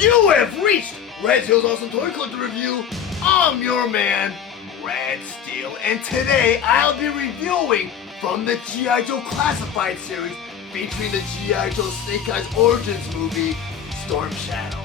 You have reached Red Steele's Awesome Toy Collector Review. I'm your man, Red Steele, and today I'll be reviewing from the G.I. Joe Classified series featuring the G.I. Joe Snake Eyes Origins movie, Storm Shadow.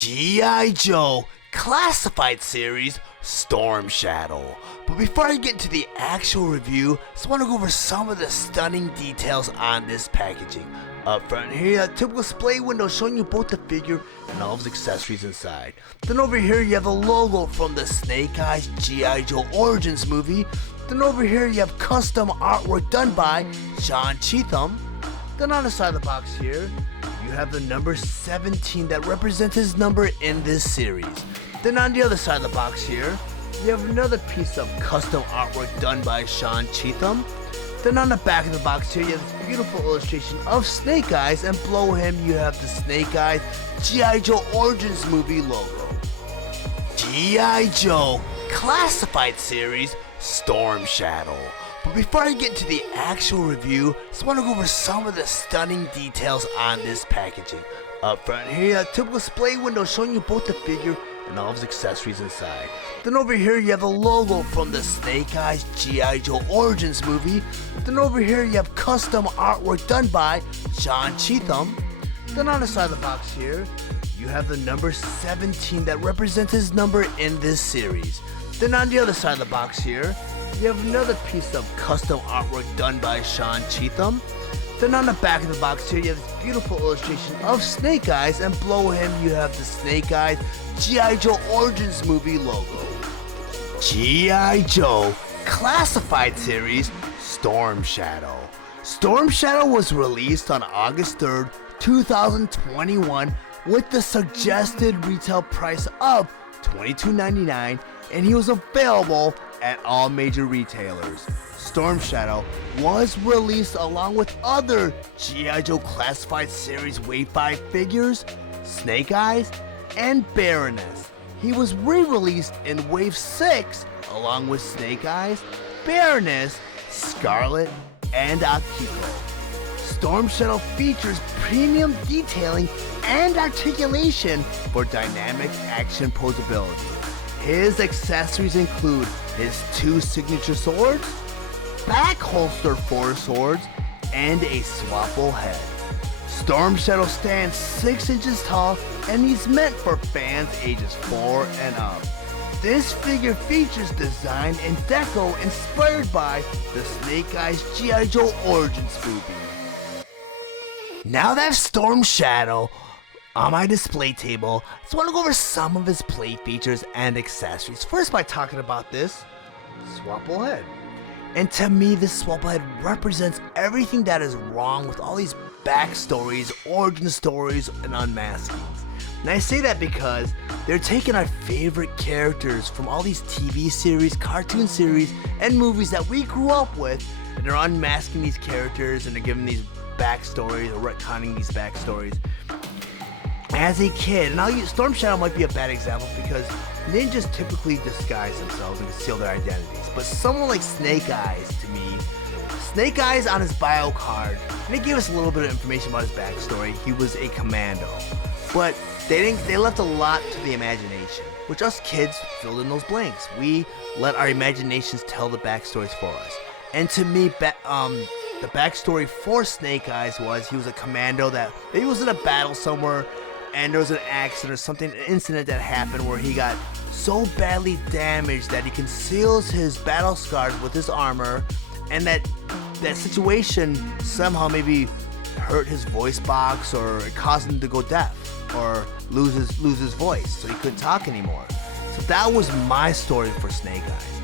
G.I. Joe Classified series, Storm Shadow. But before I get into the actual review, I just want to go over some of the stunning details on this packaging. Up front here, you have a typical display window showing you both the figure and all of its accessories inside. Then over here, you have a logo from the Snake Eyes G.I. Joe Origins movie. Then over here, you have custom artwork done by Sean Cheatham. Then on the side of the box here, you have the number 17 that represents his number in this series. Then on the other side of the box here, you have another piece of custom artwork done by Sean Cheatham. Then on the back of the box here, you have this beautiful illustration of Snake Eyes, and below him you have the Snake Eyes G.I. Joe Origins movie logo. G.I. Joe Classified series, Storm Shadow. But before I get into the actual review, I just want to go over some of the stunning details on this packaging. Up front here, you have a typical display window showing you both the figure and all of its accessories inside. Then over here, you have the logo from the Snake Eyes G.I. Joe Origins movie. Then over here, you have custom artwork done by Sean Cheatham. Then on the side of the box here, you have the number 17 that represents his number in this series. Then on the other side of the box here, you have another piece of custom artwork done by Sean Cheatham. Then on the back of the box here, you have this beautiful illustration of Snake Eyes, and below him you have the Snake Eyes G.I. Joe Origins movie logo. G.I. Joe Classified series, Storm Shadow. Storm Shadow was released on August 3rd, 2021 with the suggested retail price of $22.99, and he was available at all major retailers. Storm Shadow was released along with other G.I. Joe Classified series Wave 5 figures, Snake Eyes, and Baroness. He was re-released in Wave 6 along with Snake Eyes, Baroness, Scarlet, and Akiko. Storm Shadow features premium detailing and articulation for dynamic action posability. His accessories include his 2 signature swords, back holster 4 swords, and a swapple head. Storm Shadow stands 6 inches tall, and he's meant for fans ages 4 and up. This figure features design and deco inspired by the Snake Eyes G.I. Joe Origins movie. Now that I have Storm Shadow on my display table, I just want to go over some of his play features and accessories. First, by talking about this swapple head. And to me, this swapple head represents everything that is wrong with all these backstories, origin stories, and unmaskings. And I say that because they're taking our favorite characters from all these TV series, cartoon series, and movies that we grew up with, and they're unmasking these characters, and they're giving these backstories, or retconning these backstories. As a kid, and I'll use Storm Shadow might be a bad example because ninjas typically disguise themselves and conceal their identities. But someone like Snake Eyes, to me, Snake Eyes on his bio card, and they gave us a little bit of information about his backstory. He was a commando, but they left a lot to the imagination, which us kids filled in those blanks. We let our imaginations tell the backstories for us. And to me, the backstory for Snake Eyes was he was a commando that maybe was in a battle somewhere, and there was an accident or something, an incident that happened where he got so badly damaged that he conceals his battle scars with his armor, and that situation somehow maybe hurt his voice box, or it caused him to go deaf or lose his voice, so he couldn't talk anymore. So that was my story for Snake Eyes.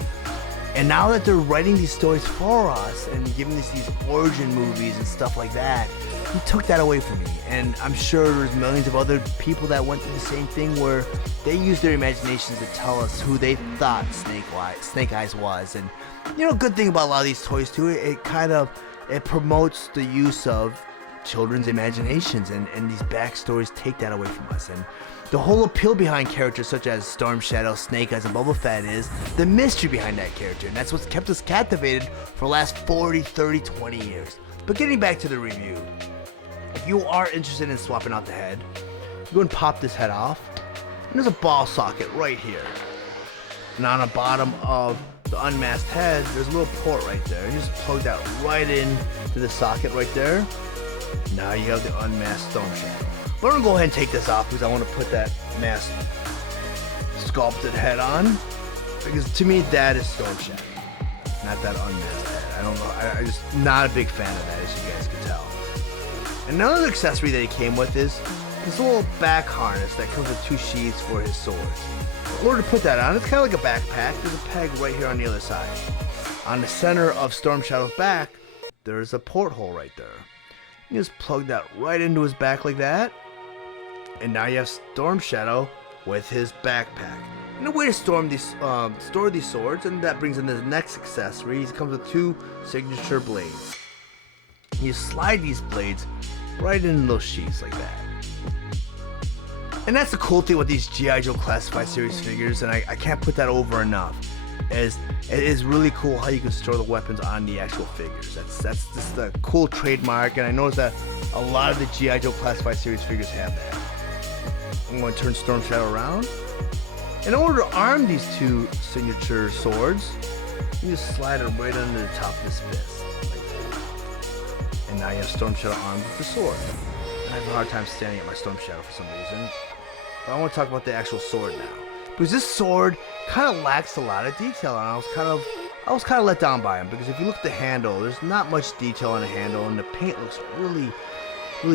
And now that they're writing these stories for us and giving us these origin movies and stuff like that, he took that away from me. And I'm sure there's millions of other people that went through the same thing where they used their imaginations to tell us who they thought Snake Eyes was. And you know, good thing about a lot of these toys too, it promotes the use of children's imaginations, and these backstories take that away from us. And the whole appeal behind characters such as Storm Shadow, Snake Eyes, and Boba Fett is the mystery behind that character, and that's what's kept us captivated for the last 40, 30, 20 years. But getting back to the review, if you are interested in swapping out the head, you go and pop this head off, and there's a ball socket right here. And on the bottom of the unmasked head, there's a little port right there. You just plug that right in to the socket right there. Now you have the unmasked Storm Shadow. But I'm gonna go ahead and take this off because I want to put that masked sculpted head on, because to me that is Storm Shadow, not that unmasked head. I don't know. I just not a big fan of that, as you guys can tell. Another accessory that he came with is this little back harness that comes with 2 sheaths for his swords. In order to put that on, it's kind of like a backpack. There's a peg right here on the other side. On the center of Storm Shadow's back, there's a porthole right there. You just plug that right into his back like that, and now you have Storm Shadow with his backpack. And a way to store these swords, and that brings in the next accessory. He comes with 2 signature blades. You slide these blades right into those sheaths like that. And that's the cool thing with these G.I. Joe Classified series figures, and I can't put that over enough, is it is really cool how you can store the weapons on the actual figures. That's just a cool trademark, and I noticed that a lot of the G.I. Joe Classified series figures have that. I'm going to turn Storm Shadow around. In order to arm these 2 signature swords, you just slide them right under the top of his fist, like that. And now you have Storm Shadow armed with the sword. I have a hard time standing at my Storm Shadow for some reason. But I want to talk about the actual sword now, because this sword kind of lacks a lot of detail, and I was kind of let down by him, because if you look at the handle, there's not much detail on the handle, and the paint looks really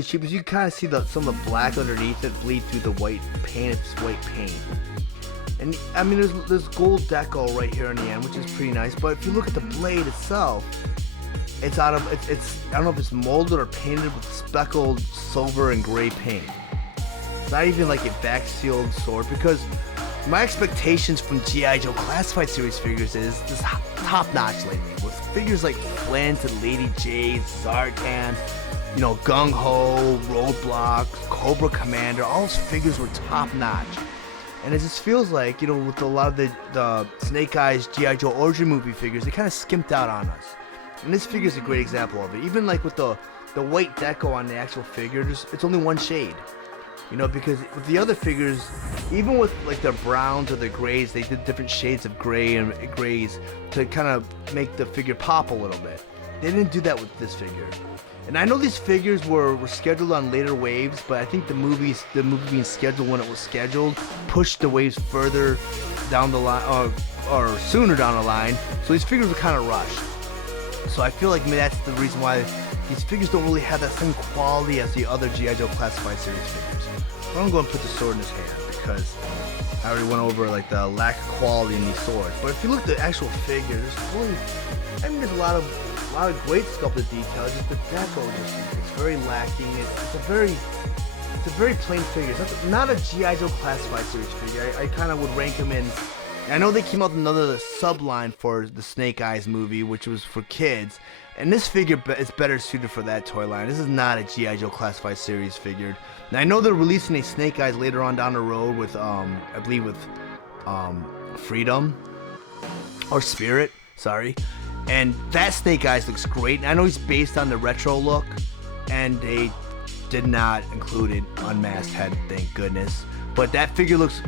cheap. As you kind of see some of the black underneath it bleed through the white paint. It's white paint. And I mean, there's gold decal right here on the end, which is pretty nice. But if you look at the blade itself, it's I don't know if it's molded or painted with speckled silver and gray paint. It's not even like a back sealed sword, because my expectations from G.I. Joe Classified series figures is this top notch lately, with figures like Flint and Lady Jade, Zartan, you know, Gung Ho, Roadblock, Cobra Commander. All those figures were top notch. And it just feels like, you know, with a lot of the Snake Eyes G.I. Joe origin movie figures, they kind of skimped out on us. And this figure is a great example of it. Even like with the white deco on the actual figure, it's only 1 shade. You know, because with the other figures, even with like their browns or their grays, they did different shades of gray and grays to kind of make the figure pop a little bit. They didn't do that with this figure. And I know these figures were scheduled on later waves, but I think the movie being scheduled when it was scheduled pushed the waves further down the line, or sooner down the line. So these figures were kind of rushed. So I feel like maybe that's the reason why these figures don't really have that same quality as the other G.I. Joe Classified series figures. But I'm going to put the sword in his hand, because I already went over like the lack of quality in these swords. But if you look at the actual figure, there's a lot of great sculpted details. Just the deco it's very lacking. It's a very plain figure. It's not a G.I. Joe Classified series figure. I kind of would rank him in. I know they came out with another subline for the Snake Eyes movie, which was for kids, and this figure is better suited for that toy line. This is not a G.I. Joe Classified series figure. Now I know they're releasing a Snake Eyes later on down the road with I believe with Freedom or Spirit, sorry. And that Snake Eyes looks great. And I know he's based on the retro look, and they did not include an unmasked head, thank goodness. But that figure looks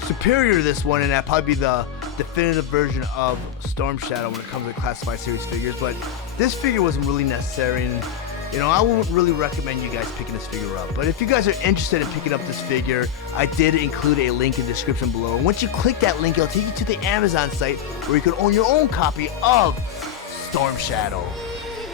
superior to this one, and that'd probably be the definitive version of Storm Shadow when it comes to Classified series figures. But this figure wasn't really necessary, and you know, I wouldn't really recommend you guys picking this figure up. But if you guys are interested in picking up this figure, I did include a link in the description below. And once you click that link, it'll take you to the Amazon site where you can own your own copy of Storm Shadow.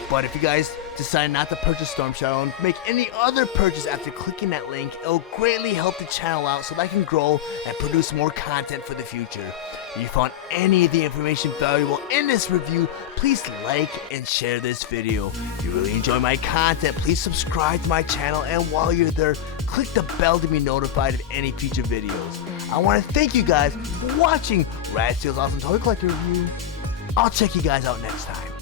But if you guys decide not to purchase Storm Shadow and make any other purchase after clicking that link, it'll greatly help the channel out so that I can grow and produce more content for the future. If you found any of the information valuable in this review, please like and share this video. If you really enjoy my content, please subscribe to my channel, and while you're there, click the bell to be notified of any future videos. I want to thank you guys for watching Steele's Awesome Toy Collector Review. I'll check you guys out next time.